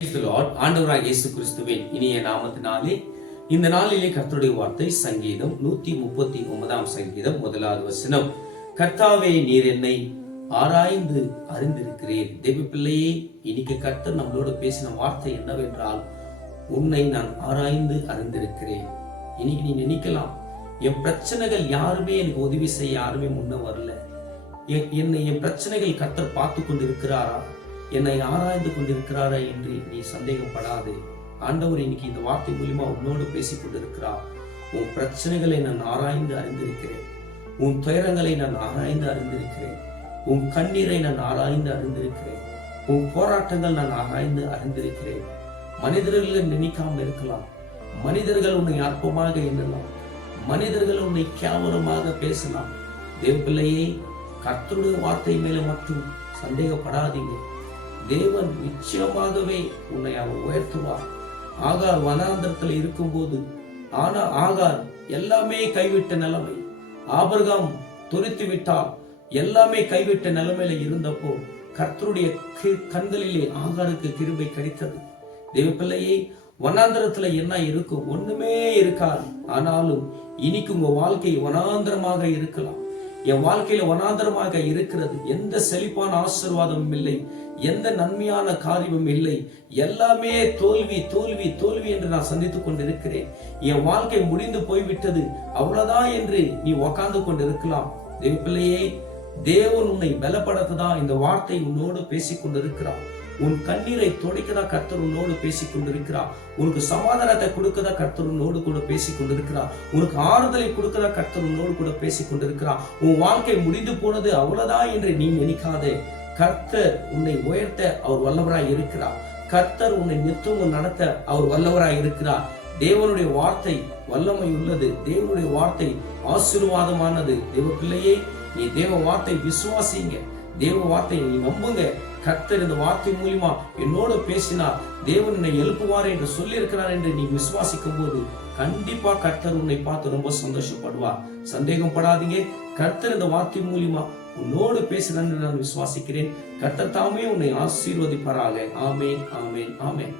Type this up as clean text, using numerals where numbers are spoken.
ஆண்டவராக இயேசு கிறிஸ்துவின் இனிய நாமத்தினாலே இந்த நாளிலே கர்த்தருடைய வார்த்தை சங்கீதம் 139 சங்கீதம் 1 கர்த்தாவே, நீர் என்னை ஆராய்ந்து அறிந்திருக்கிறேன். தேவ பிள்ளையே, இன்னைக்கு கர்த்தர் நம்மளோட பேசின வார்த்தை என்னவென்றால், உன்னை நான் ஆராய்ந்து அறிந்திருக்கிறேன். இன்னைக்கு நீ நினைக்கலாம், என் பிரச்சனைகள் யாருமே எனக்கு உதவி செய்ய யாருமே முன்ன வரல, என் பிரச்சனைகள் கர்த்தர் பார்த்து கொண்டிருக்கிறாரா, என்னை ஆராய்ந்து கொண்டிருக்கிறாரா என்று நீ சந்தேகப்படாது. ஆண்டவர் இன்னைக்கு இந்த வார்த்தை மூலியமா உன்னோடு பேசிக் கொண்டிருக்கிறார். உன் பிரச்சனைகளை நான் ஆராய்ந்து அறிந்திருக்கிறேன், உன் துயரங்களை நான் ஆராய்ந்து அறிந்திருக்கிறேன், உன் கண்ணீரை நான் ஆராய்ந்து அறிந்திருக்கிறேன், உன் போராட்டங்கள் நான் ஆராய்ந்து அறிந்திருக்கிறேன். மனிதர்கள் நினைக்காமல் இருக்கலாம், மனிதர்கள் உன்னை அற்பமாக எண்ணலாம், மனிதர்கள் உன்னை கேவலமாக பேசலாம். தேவ பிள்ளையே, கர்த்தருடைய வார்த்தை மேல மட்டும் சந்தேகப்படாதீங்க. தேவன் நிச்சயமாகவே உன்னை அவர் உயர்த்துவார். ஆகார் வனாந்தரத்தில் இருக்கும்போது, ஆனா ஆகார் எல்லாமே கைவிட்ட நிலைமை, ஆபிரகாம் துரித்து விட்டார், எல்லாமே கைவிட்ட நிலைமையில இருந்தப்போ கர்த்தருடைய கண்களிலே ஆகாருக்கு கிருபை கிடைத்தது. தேவ பிள்ளையே, வனாந்தரத்துல என்ன இருக்கும்? ஒண்ணுமே இருக்காது. ஆனாலும் இன்னைக்கு உங்க வாழ்க்கை வனாந்தரமாக இருக்கலாம். என் வாழ்க்கையில வனாந்தரமாக இருக்கிறது. எந்த செழிப்பான ஆசீர்வாதமும் இல்லை, எந்த நன்மையான காரியமும் இல்லை. எல்லாமே தோல்வி தோல்வி தோல்வி என்று நான் சந்தித்துக் கொண்டிருக்கிறேன். என் வாழ்க்கை முடிந்து போய்விட்டது, அவ்வளவுதான் என்று நீ உக்காந்து கொண்டிருக்கலாம். தேவ பிள்ளையே, தேவன் உன்னை பலப்படுத்ததான் இந்த வார்த்தை உன்னோடு பேசிக் கொண்டிருக்கிறார். உன் கண்ணீரை துடைக்கதா கர்த்தர் உன்னோடு பேசிக் கொண்டிருக்கிறார். உனக்கு சமாதானத்தை கொடுக்கதா கர்த்தர் உன்னோடு கூட பேசிக் கொண்டிருக்கிறார். உனக்கு ஆறுதலை கொடுக்கதா கர்த்தர் உன்னோடு கூட பேசிக் கொண்டிருக்கிறார். உன் வாழ்க்கை முடிந்து போனது அவ்வளவுதான் என்று நீ நினைக்காதே. கர்த்தர் உன்னை உயர்த்த அவர் வல்லவராய் இருக்கிறார். கர்த்தர் உன்னை நிறுத்தம் நடத்த அவர் வல்லவராய் இருக்கிறார். தேவனுடைய வார்த்தை வல்லமை உள்ளது. தேவனுடைய வார்த்தை ஆசீர்வாதமானது. தேவ பிள்ளையே, நீ தேவ வார்த்தை விசுவாசிங்க, தேவ வார்த்தை நீ நம்புங்க. கர்த்தர் இந்த வார்த்தை மூலியமா என்னோட பேசினார், தேவன் என்னை எழுப்புவார் என்று சொல்லி இருக்கிறார் என்று நீ விசுவாசிக்கும் போது கண்டிப்பா கர்த்தர் உன்னை பார்த்து ரொம்ப சந்தோஷப்படுவார். சந்தேகம் படாதீங்க. கர்த்தர் இந்த வார்த்தை மூலியமா உன்னோடு பேசுகிறார் என்று நான் விசுவாசிக்கிறேன். கர்த்தர் தாமே உன்னை ஆசீர்வதிப்பாராக. ஆமென், ஆமென், ஆமென்.